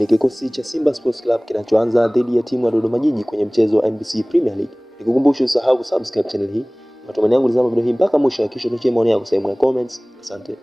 ni kikosi cha Simba Sports Club kinachoanza dhidi ya timu ya Dodoma Jiji kwenye mchezo wa NBC Premier League. Nikukumbusha usahau kusubscribe channel hii. Matumaini yangu nizama video hii mpaka mwisho, kisha tuachie maoni yako sehemu ya comments. Asante.